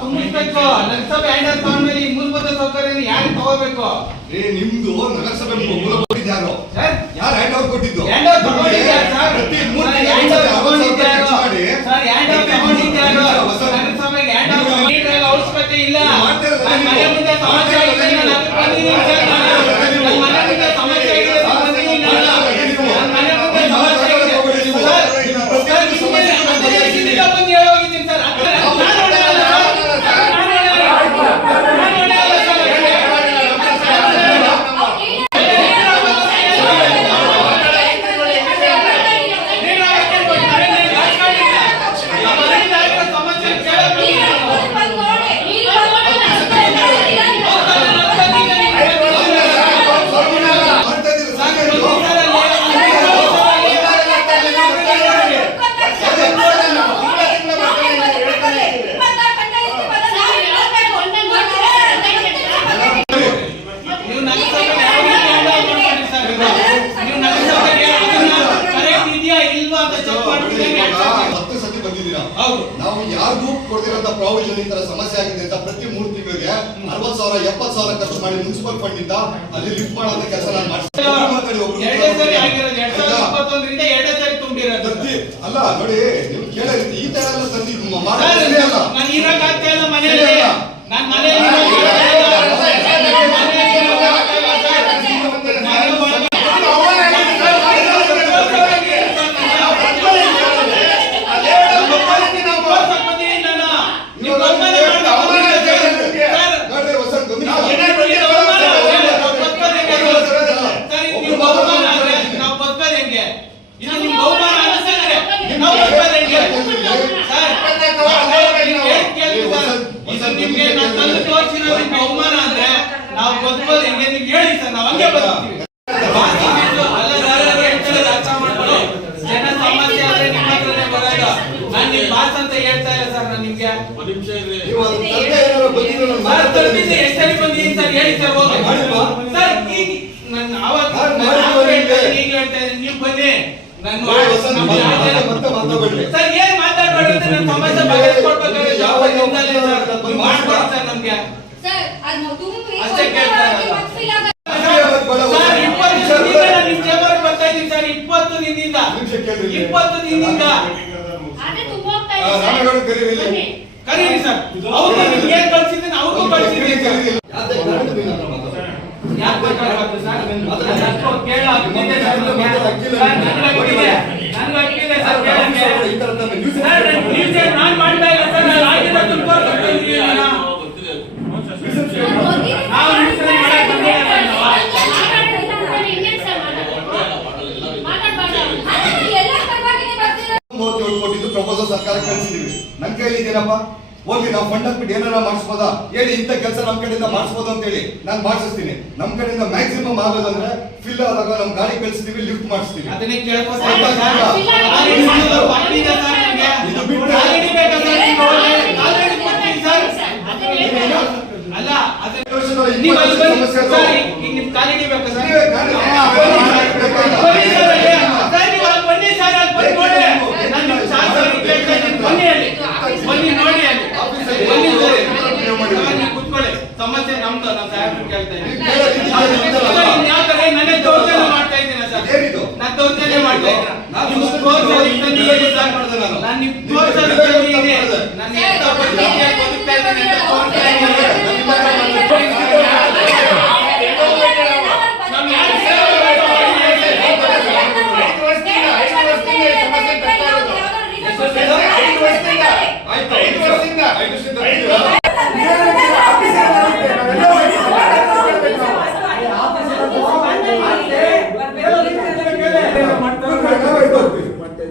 ತುಂಬಿಸ್ಬೇಕು. ನಗರಸಭೆ ಹ್ಯಾಂಡಲ್ ತಗೊಂಡ್ಮೇಲೆ ಈ ಮೂಲಭೂತ ಸೌಕರ್ಯ ಯಾರು ತಗೋಬೇಕು? ಏ ನಿಮ್ದು ನಗರಸಭೆ ಮೂಲಭೂತ ಯಾರು ಯಾರು ಹ್ಯಾಂಡ್ ಓವರ್ ಕೊಟ್ಟಿದ್ದು? ಹ್ಯಾಂಡ್ ಓವರ್ ತಗೊಂಡಿದ್ದಾರೆ ಸರ್? ಪ್ರತಿ ಮೂರು ಹ್ಯಾಂಡ್ ಓವರ್ ತಗೊಂಡಿದ್ದಾರೆ ಸರ್ ಹ್ಯಾಂಡ್ ಓವರ್ ತಗೊಂಡಿದ್ದಾರೆ ನಗರಸಭೆಗೆ ಹ್ಯಾಂಡ್ ಓವರ್ ಮಾಡಿದ್ರೆ ಅವಶ್ಯಕತೆ ಇಲ್ಲ. ಮಾಡ್ತಾರೆ ಮನೆ ಮುಂದೆ ಆಗಿದೆ ನಾನು ಬಂದಿದ್ದೀನಿ ಸರ್ ನಾನು. ನನ್ನ ಮನೆ ಮುಂದೆ ಸಮಸ್ಯೆ ಆಗಿದೆ ಅದಕ್ಕೆ ಬಂದಿದ್ದೀನಿ ನಾನು. ನನ್ನ ಮನೆ ಮುಂದೆ ಸಮಸ್ಯೆ ಆಗಿದೆ ಸರ್, ಸರ್, ನಿಮ್ಗೆ ಅದೇ ರೀತಿಯಿಂದ ಬಂದು ಹೇಳೋಗಿದ್ದೀನಿ ಸರ್ ಅದ್ರ ನಾನು ಹೊಡೆಯಲ್ಲ ಸರ್. ನಾನು ಹೊಡೆಯಲ್ಲ. ನಾನು ಹೊಡೆಯಲ್ಲ ಸರ್. ನೀನು ಅದಕ್ಕೆ ಕೊಡ್ತಾರೆ, ನೀನು ರಾಜಕಾರಣಿ ಇಲ್ಲ. ನಮ್ಮ ಮನೆಯಿಂದ ಆಗಿರೋ ಸಮಸ್ಯೆ ಕೇಳೋದು ಇಲ್ಲ. ಮಾಡ್ತಾ ಇದ್ದೀರಿ ಸಾಕು, ಸಾಕು. ಒಂದು ಸಲ ನೀವು ನಗರಸಭೆಗೆ ಯಾವ ರೀತಿ ಹ್ಯಾಂಡಲ್ ಮಾಡ್ಕೊಳ್ಳಿ ಸರ್ ಇದು? ನೀವು ನಗರಸಭೆಗೆ ಅದನ್ನ correct ಇದೆಯಾ ಇಲ್ವಾ ಅಂತ ಚೆಕ್ ಮಾಡ್ಬಿಟ್ಟು ಎರಡು ಸಲ- ಹತ್ತು ಹೌದು. ನಾವು ಯಾರಿಗೂ ಕೊಡ್ತಿರೋಂತ ಪ್ರಾವಿಷನ್ ಈ ತರ ಸಮಸ್ಯೆ ಆಗಿದೆ ಅಂತ ಪ್ರತಿ ಮೂರು ತಿಂಗಳಿಗೆ ಅರವತ್ ಸಾವಿರ ಎಪ್ಪತ್ ಸಾವಿರ ಖರ್ಚು ಮಾಡಿ ಮುನ್ಸಿಪಲ್ ಫಂಡ್ ಇಂದ ಅಲ್ಲಿ ಲಿಫ್ಟ್ ಮಾಡೋಂತ ಕೆಲಸ ನಾನು ಮಾಡ್ತೀನಿ. ಅಲ್ಲ ನೋಡಿ ನೀವು ಕೇಳ ಈ ತರ ಎಲ್ಲ ತಂದಿ ಮಾಡಿ ಅಲ್ಲ. ನಾನು ಇರಕ್ ಆಗ್ತಾ ಇಲ್ಲ ಮನೆಯಲ್ಲಿ. ನಾನು ಮನೆಯಲ್ಲಿ ಇರಕ್ ಆಗ್ತಾ ಇಲ್ಲ. ನಾನು ಮನೆಯಲ್ಲಿ ಇರಕ್ ಆಗ್ತಾ ಇಲ್ಲ ಸರ್. ನಾನು ಬಾ- ನೀವು ತೋರ್ಸಕ್ ಬಂದಿದ್ದೀನಿ ನಾನು. ನೀವು ಅವಮಾನ ಮಾಡ್ಬೇಕು ಬಂದಿದ್ದೀರಿ ಸರ್. ನೋಡ್ರಿ ವಸಂತ್ ಒಂದು ನಾವು ನಿಮಿಷ. ಏನಾದ್ರು ಇದು ಅವಮಾನ ಆದ್ರೆ ನಾವು ಬದುಕೋದು ಹೆಂಗೆ ಅದು? ಸರ್, ಇದು ನಿಮ್ಗೆ ಅವಮಾನ ಆದ್ರೆ ನಾವು ಬದುಕೋದು ಹೆಂಗೆ? ಇದು ನಿಮ್ಗೆ ಅವಮಾನ ಅನಿಸಿದ್ರೆ ನಾವು ಬದುಕೋದು ಹೆಂಗೆ? ಸರ್, ನೀವು ಹೇಳ್ ಕೇಳಿ ಸರ್. ಇದು ನಿಮ್ಗೆ ನಾನು ತಂದು ತೋರ್ಸಿರೋದು ನಿಮ್ಗೆ ಅವಮಾನ ಅಂದ್ರೆ ನಾವು ಬದುಕೋದು ಹೆಂಗೆ ನೀವು ಹೇಳಿ ಸರ್ ನಾವು ಹಂಗೆ ಮಾಡ್ಕೊಳ್ಳಿ. ಜನ ಸಮಸ್ಯೆ ಆದ್ರೆ ನಿಮ್ಮ ಹತ್ರನೇ ಬರೋದು. ನಾನು ನಿಮ್ ಬಾಸ್ ಅಂತ ಹೇಳ್ತಾ ಇಲ್ಲ ಸರ್ ನಾನು ನಿಮ್ಗೆ. ನೀವು ಸರ್ ಮಾತಾಡ್ತೀನಿ. ತಪ್ಪಿದ್ರೆ ಎಷ್ಟು ಸರಿ ಬಂದಿದ್ದೀನಿ ಸರ್? ಹೇಳಿ ಸರ್ ಹೋಗಿ. ಸರ್ ಈಗ ನನ್ನ ಅವತ್ತು ನಾನು ಆವಾಗ ಹೇಳ್ತಾ ನಿಮ್ಗೆ? ಇದ್ದೀನಿ, ಈಗ ಹೇಳ್ತಾ ಇದ್ದೀನಿ, ನೀವು ಬನ್ನಿ. ನನ್ನ ಸರ್ ಏನ್ ಮಾತಾಡ್ಬೇಡಿ ಅಂತ ನನ್ನ ಸಮಸ್ಯೆ ಬಗೆಹರಿಸ್ಕೊಡ್ಬೇಕಾದ್ರೆ ಯಾವ ನಿಮ್ದಲ್ಲೇ ಸರ್? ನೀವು ಮಾಡ್ಕೊಡಿ ಸರ್ ನಮ್ಗೆ ಅಷ್ಟೇ ಕೇಳ್ತಾ ಇರೋದು. ಸರ್ ಇಪ್ಪತ್ತು ದಿನದಿಂದ. ಕರೀರಿ ಸರ್. ಅವ್ರು ನಿಮ್ಗೆ ಏನ್ ಕಳ್ಸಿದ್ದೀನಿ ಅವ್ರಿಗೂ ಕಳ್ಸಿದ್ದೀನಿ ಸರ್. ಸರ್? ನನ್ನ ಹಕ್ಕು ಕೇಳ ಹಕ್ಕಿದೆ ಸರ್ ನಮ್ಗೆ. ಹಕ್ಕಿಲ್ಲ. ಸರ್, ನನ್ಗೆ ಹಕ್ಕಿದೆ. ನನ್ಗೆ ಹಕ್ಕಿದೆ ಸರ್ ಕೇಳಕ್ಕೆ. ಈ ತರ ತಾನೇ ನ್ಯೂಸ್ ಸರ್, ನಾನು ನ್ಯೂಸ್ ಏನ್ ನಾನ್ ಮಾಡ್ತಾ ಇಲ್ಲ ಸರ್, ನಾನು ಆಗಿರೋದನ್ನ ತೋರ್ಸ್ತಾ ಇದ್ದೀನಿ ನಾನು. ನಾವು ನ್ಯೂಸ್ ಏನ್ ಮಾಡಕ್ ಬಂದಿಲ್ಲ ಸರ್ ನಾವು. ಮೂವತ್ತೇಳು ಕೋಟಿದು ಪ್ರಪೋಸಲ್ ಸರ್ಕಾರ ಕಳಿಸಿದೀವಿ ನನ್ ಕೈಲಿ ಇದೇನಪ್ಪ ಹೋಗಿ ನಾವು ಫಂಡ್ ಹಾಕ್ಬಿಟ್ಟು ಏನಾರ ಮಾಡಿಸ್ಬೋದಾ? ಹೇಳಿ ಇಂಥ ಕೆಲಸ ನಮ್ ಕಡೆಯಿಂದ ಮಾಡಿಸ್ಬೋದು ಅಂತ ಹೇಳಿ ನಾನು ಮಾಡಿಸ್ತೀನಿ. ನಮ್ ಕಡೆಯಿಂದ ಮ್ಯಾಕ್ಸಿಮಮ್ ಆಗೋದಂದ್ರೆ ಫಿಲ್ ಆದಾಗ ನಮ್ ಗಾಡಿ ಕಳಿಸ್ತೀವಿ ಲಿಫ್ಟ್ ಮಾಡಿಸ್ತೀವಿ. ಸಮಸ್ಯೆ ಬನ್ನಿ ಅಲ್ಲಿ. ಬನ್ನಿ ನೋಡಿ ಅಲ್ಲಿ. ಬನ್ನಿ ಕೂತ್ಕೊಳ್ಳಿ. ಸಮಸ್ಯೆ ನಮ್ದು ನಾವು ಸಾಹೇಬ್ರು ಕೇಳ್ತಾ ಇದ್ದೀನಿ. ಯಾವ ತರ ನನಗೆ ದೌರ್ಜನ್ಯ ಮಾಡ್ತಾ ಇದ್ದೀರಾ ಸರ್? ನಾನ್ ದೌರ್ಜನ್ಯ ಮಾಡ್ತಾ ಇದ್ದೀನಿ ನಾನು. ಮಾಡಿದೆ ನಾನು. ನಾನು. ನಾನು ಎಂತ ಬದುಕ್ತಾ ಇದ್ದೀನಿ ಅಂತ ತೋರ್ಸ್ತಾ ಇದ್ದೀನಿ. ನಮ್ ಯಾರು ಸೇವೆ ಆಯ್ತು ಐದು ವರ್ಷದಿಂದ ಐದು ವರ್ಷದಿಂದ?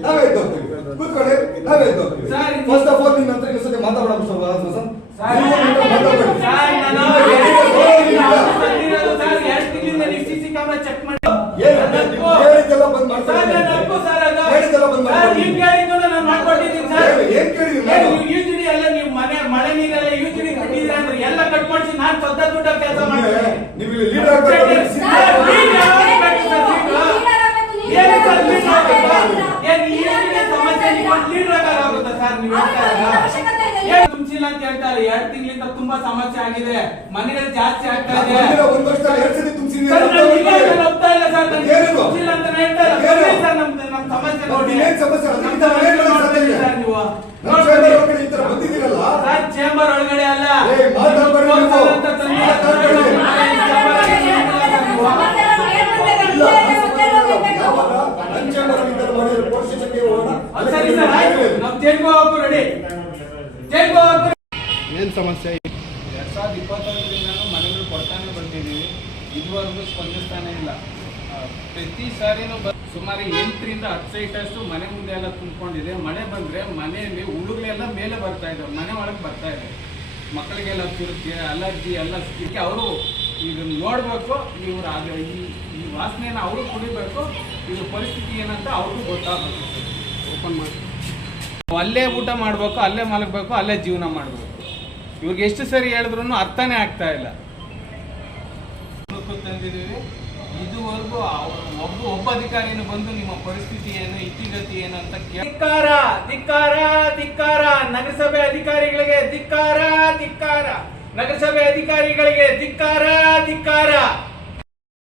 ನಾವೇ. ಕೂತ್ಕೊಳ್ಳಿ, ನಾವೇ First of all, ನಿಮ್ಮ ಹತ್ರ ಸತಿ ಮಾತಾಡೋಣ ಸ್ವಲ್ಪ, ವಸಂತ್. ಸರ್, ನೀವು ನಿಮ್ಮ ಹತ್ರ ಮಾತಾಡ್ಬೇಡಿ. ಸರ್, ನಾನು- ನೀವು ಎಲ್ಲಿಗೆ ಹೋಗೋದಿಲ್ಲ. ಅಂತ ಹೇಳ್ತಾ ಇಲ್ಲ ಎರಡು ತಿಂಗಳಿಂದ ತುಂಬಾ ಸಮಸ್ಯೆ ಆಗಿದೆ ಮನೆಗಳು ಜಾಸ್ತಿ ಆಗ್ತಾ ಇದೆ ಒಂದು ವರ್ಷದಲ್ಲಿ ಎರಡು ಸತಿ ಇಲ್ಲ ಸರ್? ಅಂತ ನಾನು ಹೇಳ್ತಾ ಇಲ್ಲ ಸರ್ ನಮ್ದು ನಮ್ಮ ಸಮಸ್ಯೆ ನೋಡಿ ಮತ್ತೆ ಏನ್ ಸಮಸ್ಯೆ? ನಮ್ಮ. ಸರ್ ನೀವು. ಚೇಂಬರ್ ಒಳಗಡೆ ಈ ತರ ಬಂದಿದ್ದೀರಲ್ಲ ಸರ್ ಚೇಂಬರ್ ಒಳಗಡೆ ಅಲ್ಲ ಸರ್. ಚೇಂಬರ್ ಸರ್ ಚೇಂಬರ್ ಆಯ್ತು ನಾವು ಹೋಗಕ್ಕೂ ರೆಡಿ ಹೋಗಕ್ಕೂ ಏನ್ ಸಮಸ್ಯೆ ಸಾವಿರದ ಇಪ್ಪತ್ತೊಂದರಿಂದ ಮನೆಗಳು ಕೊಡ್ತಾನೆ ಬಂದಿದ್ದೀವಿ. ಇದುವರೆಗೂ ಸ್ಪಂದಿಸ್ತಾನೆ ಇಲ್ಲ. ಪ್ರತಿ ಸಾರಿನೂ ಬ ಸುಮಾರು ಎಂಟರಿಂದ ಹತ್ತು ಸೈಟಷ್ಟು ಮನೆ ಮುಂದೆ ಎಲ್ಲ ತುಂಬಿಕೊಂಡಿದೆ. ಮಳೆ ಬಂದರೆ ಮನೆಯಲ್ಲಿ ಹುಳುಗಳೆಲ್ಲ ಮೇಲೆ ಬರ್ತಾ ಇದ್ದಾವೆ ಮನೆ ಒಳಗೆ ಬರ್ತಾ ಇದೆ ಮಕ್ಕಳಿಗೆಲ್ಲ ತುರುಕಿ ಅಲರ್ಜಿ ಎಲ್ಲ ಇದಕ್ಕೆ ಅವರು ಇದನ್ನು ನೋಡಬೇಕು ಇವ್ರು ಆಗ ಈ ಈ ವಾಸನೆಯನ್ನು ಅವರು ಕುಡಿಬೇಕು ಇವ್ರ ಪರಿಸ್ಥಿತಿ ಏನಂತ ಅವ್ರಿಗೂ ಗೊತ್ತಾಗಬೇಕು. ಓಪನ್ ಮಾಡಿ. ಅಲ್ಲೇ ಊಟ ಮಾಡಬೇಕು ಅಲ್ಲೇ ಮಲಗಬೇಕು ಅಲ್ಲೇ ಜೀವನ ಮಾಡಬೇಕು. ಇವ್ರಿಗೆ ಎಷ್ಟು ಸರಿ ಹೇಳಿದ್ರು ಅರ್ಥನೇ ಆಗ್ತಾ ಇಲ್ಲ. ತಂದಿದ್ದೀವಿ. ಇದುವರೆಗೂ ಅವ್ರು ಒಬ್ಬ ಒಬ್ಬ ಅಧಿಕಾರಿನೂ ಬಂದು ನಿಮ್ಮ ಪರಿಸ್ಥಿತಿ ಏನು ಇತಿಗತಿ ಏನು ಅಂತ ಕೇಳಿ ಧಿಕ್ಕಾರ ಧಿಕ್ಕಾರ ಧಿಕ್ಕಾರ. ನಗರಸಭೆ ಅಧಿಕಾರಿಗಳಿಗೆ ಧಿಕ್ಕಾರ ಧಿಕ್ಕಾರ. ನಗರಸಭೆ ಅಧಿಕಾರಿಗಳಿಗೆ ಧಿಕ್ಕಾರ ಧಿಕ್ಕಾರ.